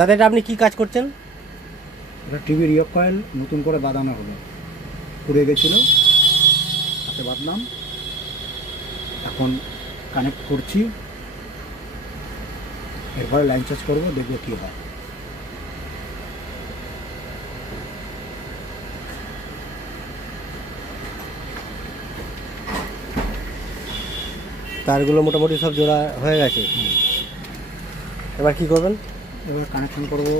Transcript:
দাদা এটা আপনি কি কাজ করছেন? এটা টিভি রিয়ক কয়েল নতুন করে বাঁধানো হলো, পুড়ে গেছিলো, হাতে বাঁধলাম, এখন কানেক্ট করছি, এরপরে লাইন চার্জ করবো, দেখবো কী হয়। তারগুলো মোটামুটি সব জোড়া হয়ে গেছে, এবার কি করবেন? এবার কানেকশন করবো।